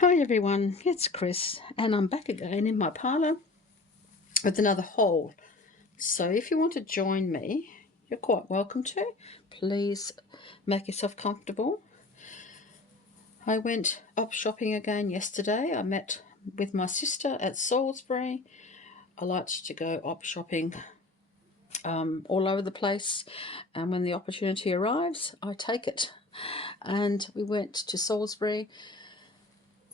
Hi everyone, it's Chris and I'm back again in my parlour with another haul. So if you want to join me, you're quite welcome to. Please make yourself comfortable. I went up shopping again yesterday. I met with my sister at Salisbury. I like to go up shopping all over the place, and when the opportunity arrives, I take it. And we went to Salisbury.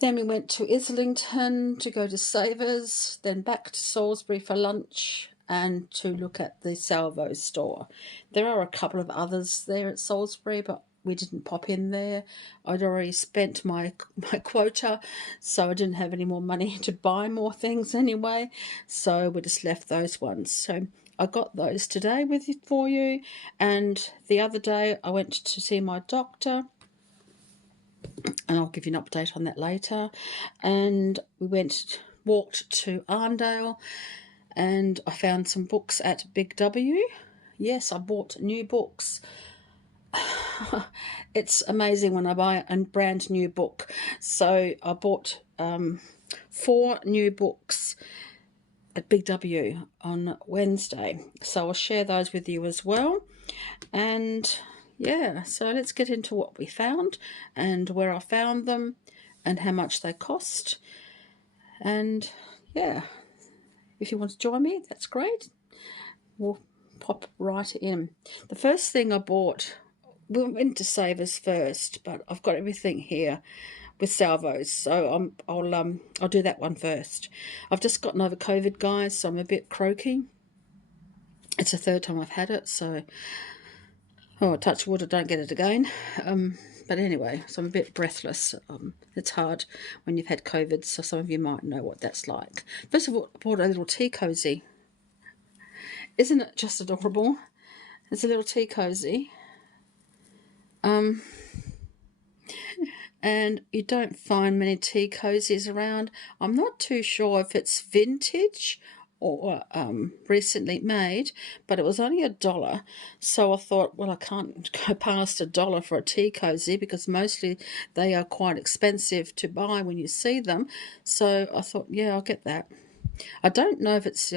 Then we went to Islington to go to Savers, then back to Salisbury for lunch and to look at the Salvo store. There are a couple of others there at Salisbury, but we didn't pop in there. I'd already spent my quota, so I didn't have any more money to buy more things anyway, so we just left those ones. So I got those today for you, and the other day I went to see my doctor, and I'll give you an update on that later. And we walked to Arndale, and I found some books at Big W. Yes, I bought new books. It's amazing when I buy a brand new book. So I bought 4 new books at Big W on Wednesday. So I'll share those with you as well. And yeah, so let's get into what we found and where I found them and how much they cost. And yeah, if you want to join me, that's great. We'll pop right in. The first thing I bought, we went to Savers first, but I've got everything here with salvos, so I'll do that one first. I've just gotten over COVID, guys, so I'm a bit croaky. It's the third time I've had it, so touch wood, I don't get it again. But anyway, so I'm a bit breathless. It's hard when you've had COVID, so some of you might know what that's like. First of all, I bought a little tea cozy. Isn't it just adorable? It's a little tea cozy. And you don't find many tea cozies around. I'm not too sure if it's vintage or recently made, but it was only $1. So I thought, well, I can't go past $1 for a tea cozy because mostly they are quite expensive to buy when you see them. So I thought, yeah, I'll get that. I don't know if it's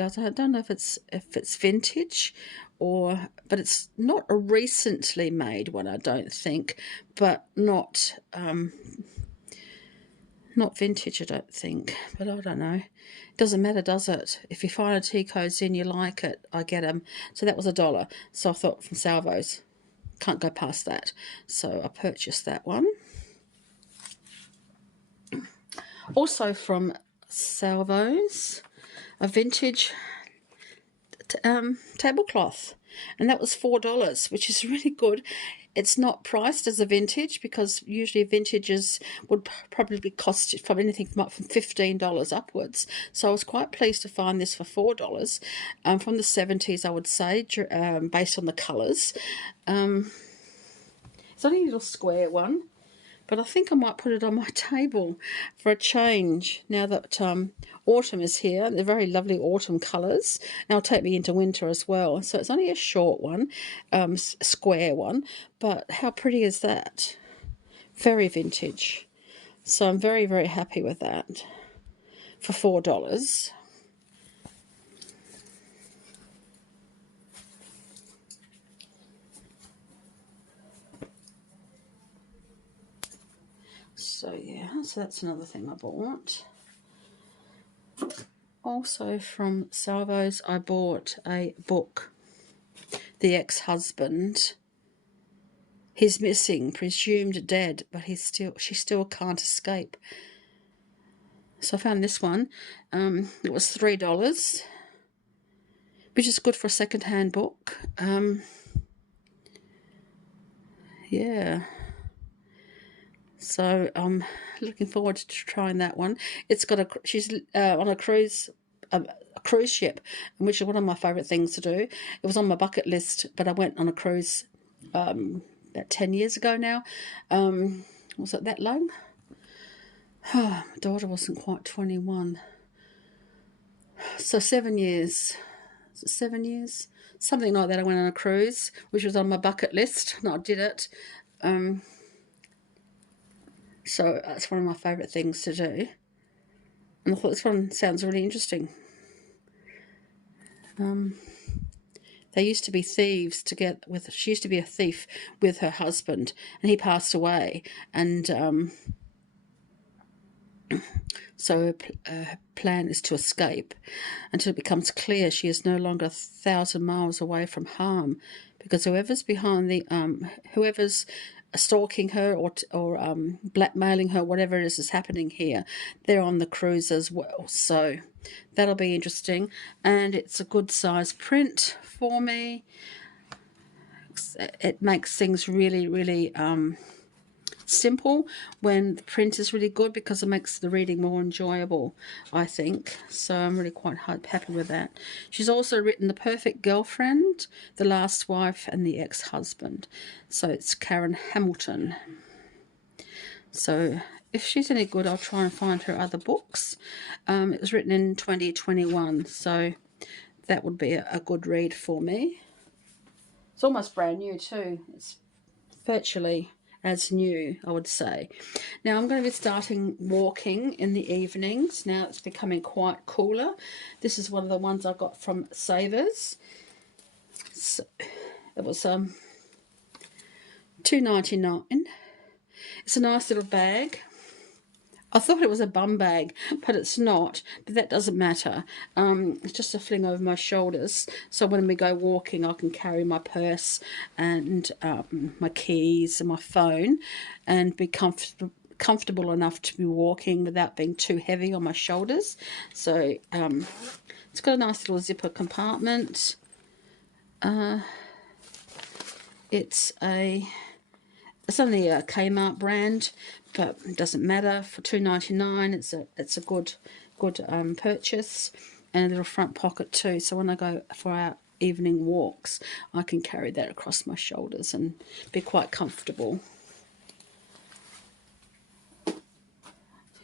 vintage but it's not a recently made one, I don't think, but not vintage, I don't think, but I don't know. It doesn't matter, does it? If you find a tea cozy and you like it, I get them. So that was $1. So I thought, from Salvos, can't go past that. So I purchased that one. Also from Salvos, a vintage tablecloth, and that was $4, which is really good. It's not priced as a vintage because usually vintages would probably cost from anything from $15 upwards. So I was quite pleased to find this for $4, from the 70s, I would say, based on the colours. It's only a little square one, but I think I might put it on my table for a change now that autumn is here. They're very lovely autumn colours. Now it'll take me into winter as well. So it's only a short one, square one, but how pretty is that? Very vintage. So I'm very, very happy with that for $4. So yeah, so that's another thing I bought. Also from Salvos, I bought a book, The Ex-Husband. He's missing, presumed dead, but she still can't escape. So I found this one. It was $3, which is good for a second-hand book. Yeah. So I'm looking forward to trying that one. She's on a cruise ship, which is one of my favourite things to do. It was on my bucket list, but I went on a cruise about 10 years ago now. Was it that long? My daughter wasn't quite 21. So 7 years. Was it 7 years? Something like that. I went on a cruise, which was on my bucket list, and I did it. So that's one of my favourite things to do. And I thought this one sounds really interesting. They used to be thieves together with. She used to be a thief with her husband, and he passed away. And so her plan is to escape until it becomes clear she is no longer 1,000 miles away from harm, because whoever's behind the whoever's stalking her or blackmailing her, whatever it is happening here, they're on the cruise as well. So that'll be interesting, and it's a good size print for me. It makes things really, really simple when the print is really good, because it makes the reading more enjoyable, I think. So I'm really quite happy with that. She's also written The Perfect Girlfriend, The Last Wife, and The Ex-Husband. So it's Karen Hamilton. So if she's any good, I'll try and find her other books. It was written in 2021, so that would be a good read for me. It's almost brand new too. It's virtually as new, I would say. Now I'm going to be starting walking in the evenings. Now it's becoming quite cooler. This is one of the ones I got from Savers. So it was $2.99. It's a nice little bag. I thought it was a bum bag, but it's not. But that doesn't matter. It's just a fling over my shoulders. So when we go walking, I can carry my purse and my keys and my phone, and be comfortable enough to be walking without being too heavy on my shoulders. So it's got a nice little zipper compartment. It's only a Kmart brand, but it doesn't matter. For $2.99, it's a good purchase, and a little front pocket too. So when I go for our evening walks, I can carry that across my shoulders and be quite comfortable.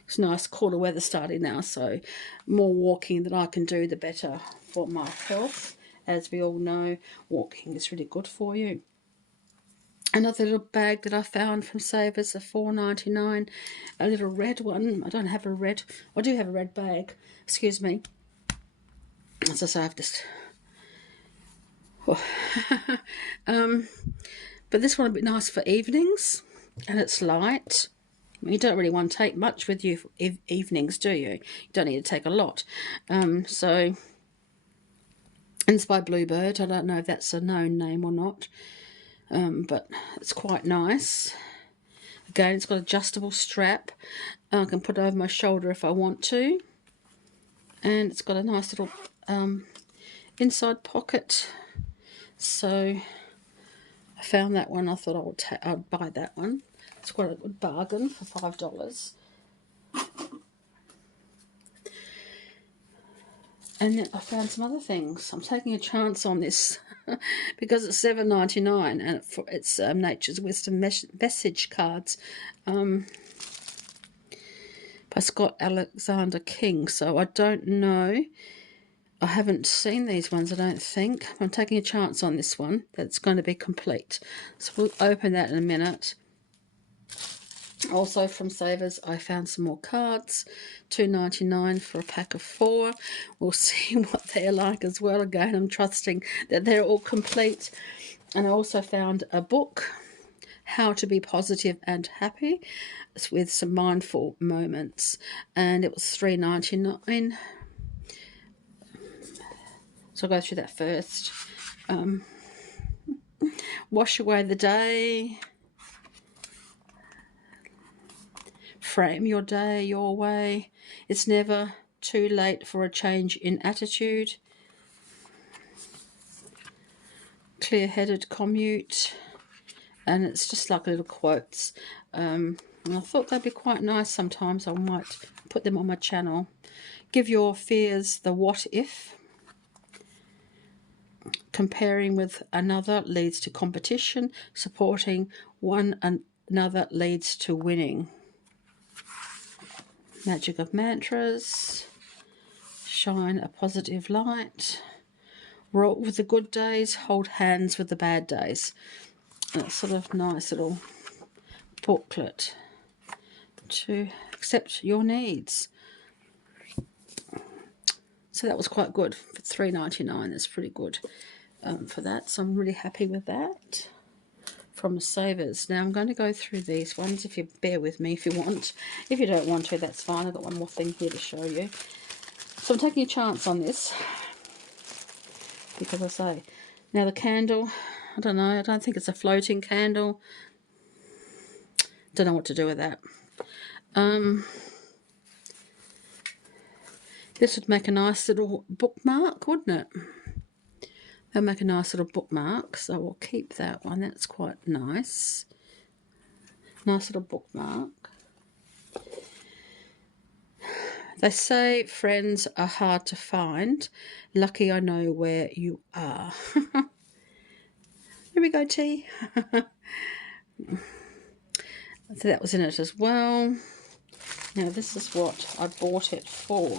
It's nice cooler weather starting now, so more walking that I can do, the better for my health. As we all know, walking is really good for you. Another little bag that I found from Savers, a $4.99, a little red one. I don't have a red, I do have a red bag, excuse me. As I say, I've just... Oh. But this one would be nice for evenings, and it's light. You don't really want to take much with you for evenings, do you? You don't need to take a lot. And it's by Bluebird. I don't know if that's a known name or not. But it's quite nice. Again, it's got an adjustable strap. I can put it over my shoulder if I want to. And it's got a nice little inside pocket. So I found that one. I thought I'd buy that one. It's quite a good bargain for $5. And then I found some other things. I'm taking a chance on this because it's $7.99, and it's Nature's Wisdom message cards by Scott Alexander King. So I don't know. I haven't seen these ones, I don't think. I'm taking a chance on this one. That's going to be complete. So we'll open that in a minute. Also from Savers, I found some more cards, $2.99 for a pack of 4. We'll see what they're like as well. Again, I'm trusting that they're all complete. And I also found a book, How to Be Positive and Happy, with some mindful moments. And it was $3.99. So I'll go through that first. Wash Away the Day. Frame your day your way. It's never too late for a change in attitude. Clear-headed commute. And it's just like little quotes. And I thought they'd be quite nice sometimes. I might put them on my channel. Give your fears the what if. Comparing with another leads to competition. Supporting one another leads to winning. Magic of Mantras. Shine a positive light. Roll with the good days, hold hands with the bad days. That's sort of nice little booklet. to accept your needs. So that was quite good for $3.99. That's pretty good for that. So I'm really happy with that from Savers. Now I'm going to go through these ones, if you bear with me if you want. If you don't want to, that's fine. I've got one more thing here to show you. So I'm taking a chance on this because I say, now the candle, I don't know, I don't think it's a floating candle. Don't know what to do with that. This would make a nice little bookmark, wouldn't it? That'll make a nice little bookmark, so we'll keep that one. That's quite nice. Nice little bookmark. They say friends are hard to find. Lucky I know where you are. Here we go, T. So that was in it as well. Now this is what I bought it for.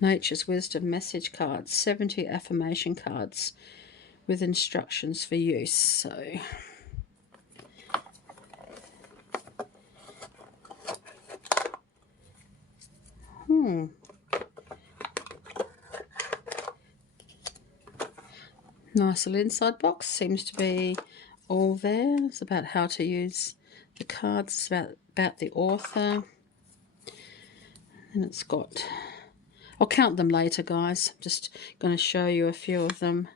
Nature's Wisdom message cards, 70 affirmation cards with instructions for use. So nice little inside box, seems to be all there. It's about how to use the cards, it's about the author. And it's got, I'll count them later, guys. I'm just going to show you a few of them.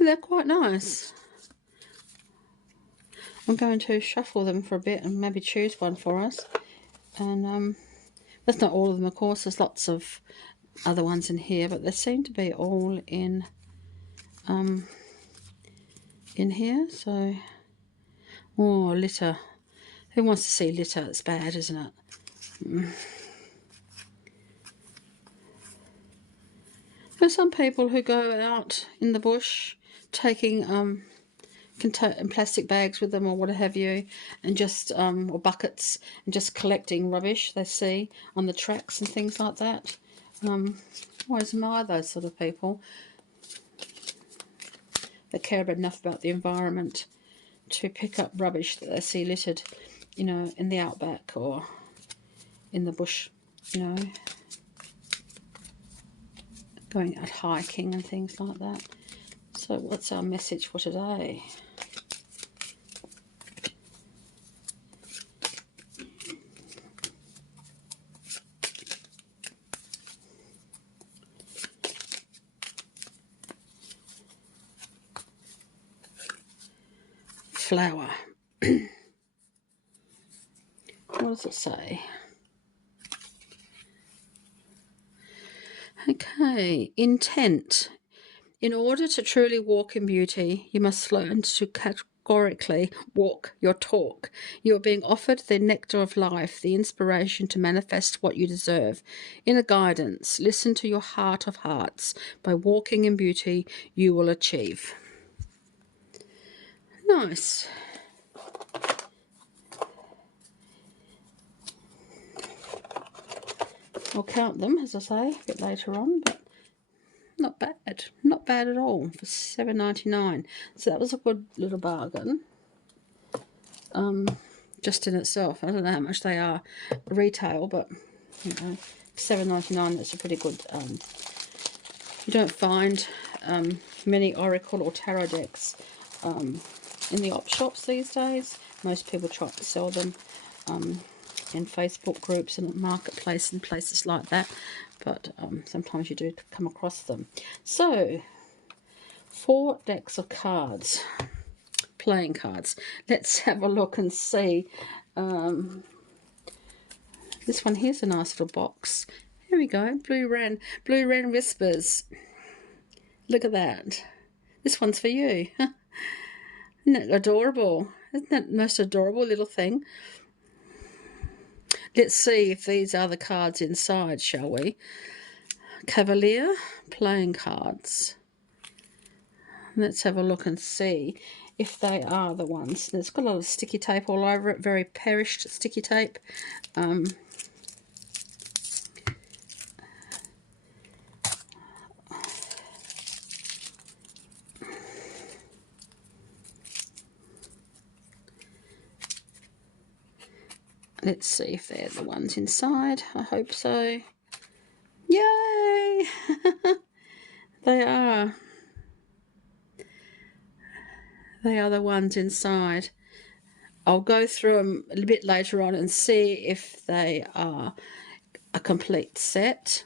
They're quite nice. I'm going to shuffle them for a bit and maybe choose one for us. And that's not all of them, of course. There's lots of other ones in here, but they seem to be all in here. So, oh, litter. Who wants to see litter? It's bad, isn't it? There's some people who go out in the bush taking plastic bags with them or what have you, and just or buckets, and just collecting rubbish they see on the tracks and things like that. I always admire those sort of people that care enough about the environment to pick up rubbish that they see littered, you know, in the outback or in the bush, you know, going out hiking and things like that. So what's our message for today? Flower. What does it say? Okay, intent. In order to truly walk in beauty, you must learn to categorically walk your talk. You are being offered the nectar of life, the inspiration to manifest what you deserve. Inner guidance. Listen to your heart of hearts. By walking in beauty, you will achieve. Nice. I'll count them, as I say, a bit later on, but not bad. bad. Not bad at all for $7.99. So that was a good little bargain. Just in itself. I don't know how much they are retail, but you know, $7.99, that's a pretty good. You don't find many Oracle or Tarot decks in the op shops these days. Most people try to sell them in Facebook groups and marketplace and places like that, but sometimes you do come across them. So 4 decks of cards, playing cards. Let's have a look and see. This one here's a nice little box. Here we go. Blue Wren Whispers. Look at that. This one's for you. Isn't that adorable? Isn't that the most adorable little thing? Let's see if these are the cards inside, shall we? Cavalier, playing cards. Let's have a look and see if they are the ones. It's got a lot of sticky tape all over it, very perished sticky tape. Let's see if they're the ones inside. I hope so. Yay! They are. They are the ones inside. I'll go through them a bit later on and see if they are a complete set.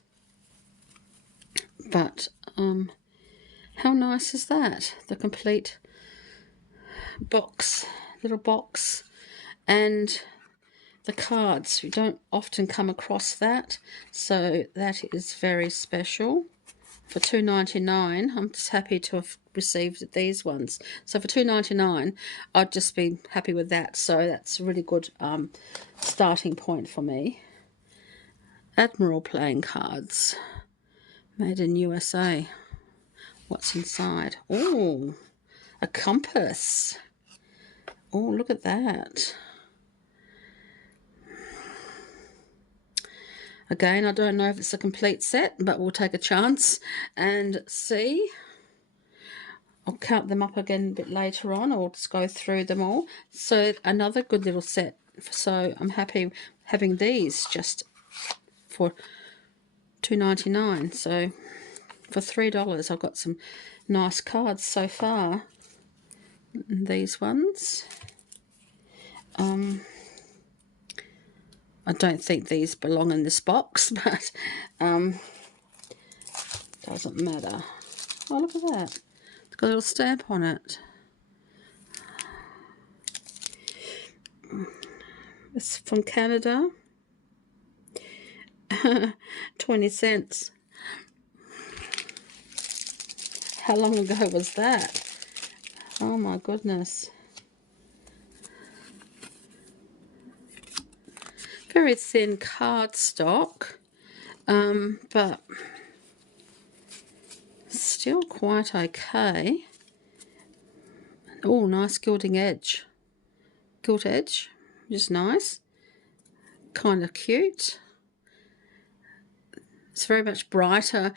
But how nice is that? The complete box, little box, and the cards. We don't often come across that, so that is very special. For $2.99, I'm just happy to have received these ones. So for $2.99, I'd just be happy with that. So that's a really good starting point for me. Admiral playing cards, made in USA. What's inside? Oh, a compass. Oh, look at that. Again, I don't know if it's a complete set, but we'll take a chance and see. I'll count them up again a bit later on, or just go through them all. So another good little set. So I'm happy having these just for $2.99. So for $3, I've got some nice cards so far. These ones. I don't think these belong in this box, but doesn't matter. Oh, look at that. It's got a little stamp on it. It's from Canada. 20 cents. How long ago was that? Oh my goodness. Very thin cardstock, but still quite okay. Oh, nice gilding edge. Gilt edge, which is nice. Kind of cute. It's very much brighter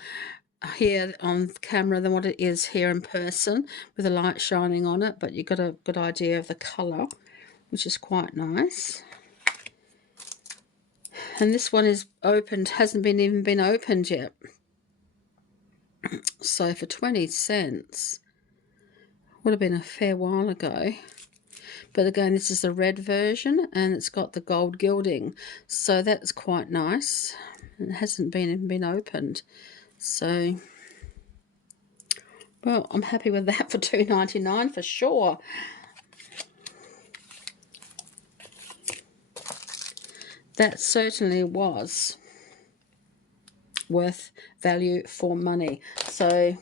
here on camera than what it is here in person, with the light shining on it, but you got a good idea of the colour, which is quite nice. And this one is opened, hasn't even been opened yet. So for 20 cents, would have been a fair while ago. But again, this is the red version, and it's got the gold gilding, so that's quite nice. It hasn't even been opened, so well, I'm happy with that for $2.99 for sure. That certainly was worth value for money. So,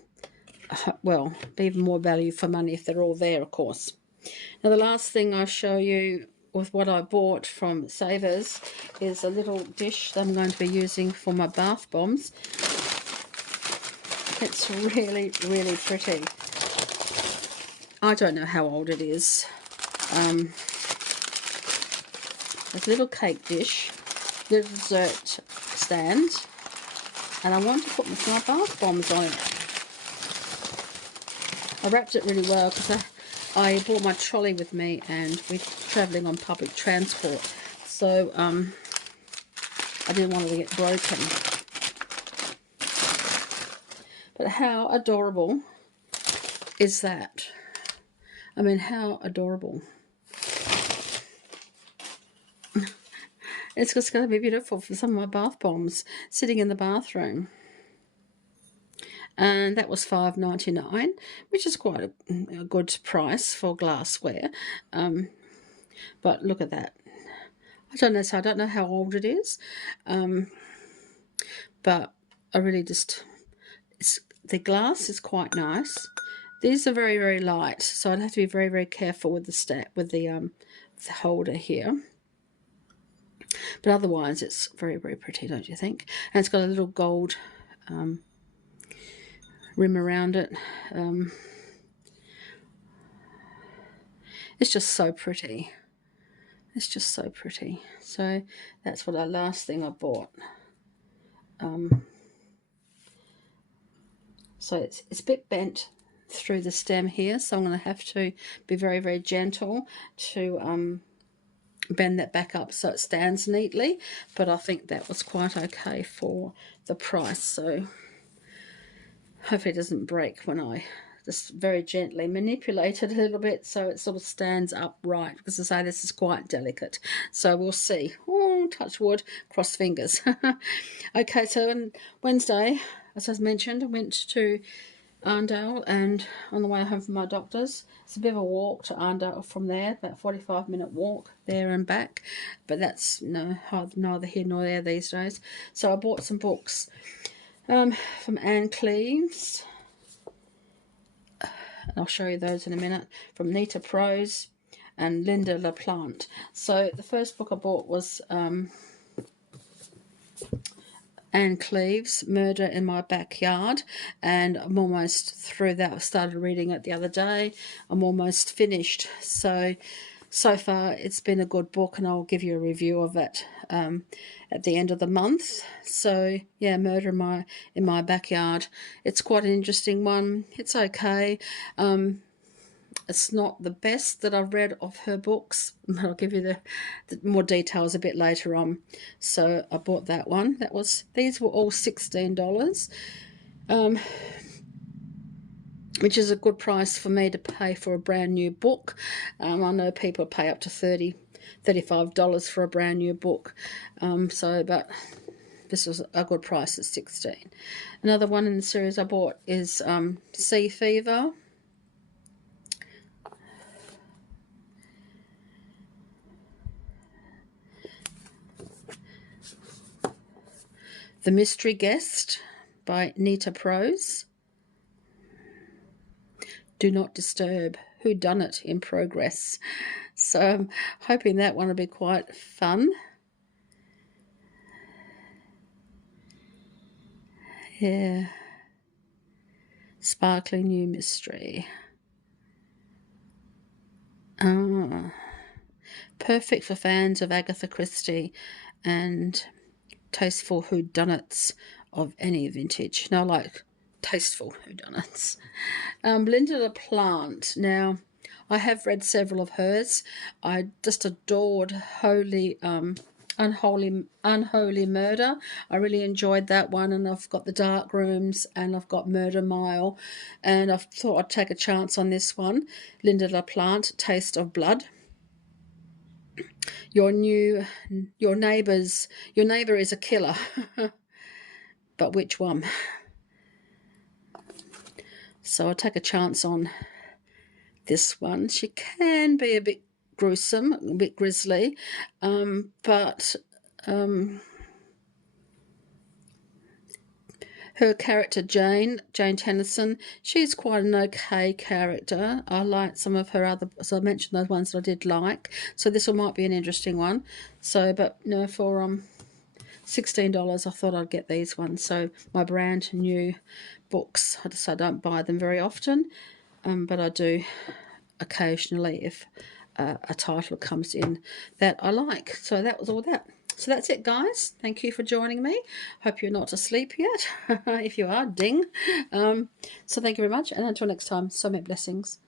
well, even more value for money if they're all there, of course. Now, the last thing I show you with what I bought from Savers is a little dish that I'm going to be using for my bath bombs. It's really, really pretty. I don't know how old it is. It's a little cake dish, little dessert stand, and I want to put my bath bombs on it. I wrapped it really well because I brought my trolley with me and we're travelling on public transport. So I didn't want it to get broken. But how adorable is that? I mean, how adorable. It's just going to be beautiful for some of my bath bombs sitting in the bathroom. And that was $5.99, which is quite a good price for glassware. But look at that. I don't know how old it is, but I really just, the glass is quite nice. These are very, very light, so I'd have to be very, very careful with the holder here. But otherwise, it's very, very pretty, don't you think? And it's got a little gold rim around it. It's just so pretty. It's just so pretty. So that's what the last thing I bought. So it's a bit bent through the stem here, so I'm going to have to be very, very gentle to bend that back up so it stands neatly. But I think that was quite okay for the price. So hopefully it doesn't break when I just very gently manipulate it a little bit so it sort of stands upright, because I say this is quite delicate. So we'll see. Oh, touch wood, cross fingers. Okay, so on Wednesday, as I mentioned, I went to Arndale, and on the way home from my doctor's, it's a bit of a walk to Arndale from there, about 45-minute walk there and back, but that's neither here nor there these days. So I bought some books from Anne Cleeves, and I'll show you those in a minute, from Nita Prose and Linda LaPlante. So the first book I bought was Anne Cleeves, Murder in My Backyard, and I'm almost through that. I started reading it the other day. I'm almost finished. So far it's been a good book, and I'll give you a review of it at the end of the month. So yeah, Murder in My Backyard. It's quite an interesting one. It's okay. It's not the best that I've read of her books, but I'll give you the more details a bit later on. So I bought that one. These were all $16, which is a good price for me to pay for a brand new book. I know people pay up to $35 for a brand new book. But this was a good price at $16. Another one in the series I bought is Sea Fever. The Mystery Guest by Nita Prose. Do Not Disturb, Who Done It in Progress. So I'm hoping that one will be quite fun. Yeah. Sparkling New Mystery. Perfect for fans of Agatha Christie and tasteful whodunits of any vintage. No, like tasteful whodunits. Linda LaPlante. Now, I have read several of hers. I just adored Unholy Murder. I really enjoyed that one, and I've got The Dark Rooms and I've got Murder Mile, and I thought I'd take a chance on this one. Linda LaPlante, Taste of Blood. Your neighbour is a killer. But which one? So I'll take a chance on this one. She can be a bit gruesome, a bit grisly, but her character Jane Tennyson, she's quite an okay character. I like some of her other, so I mentioned those ones that I did like. So this one might be an interesting one. So, but no, for $16, I thought I'd get these ones. So my brand new books. I don't buy them very often, but I do occasionally if a title comes in that I like. So that was all that. So that's it, guys. Thank you for joining me. Hope you're not asleep yet. If you are, ding. So thank you very much, and until next time, so many blessings.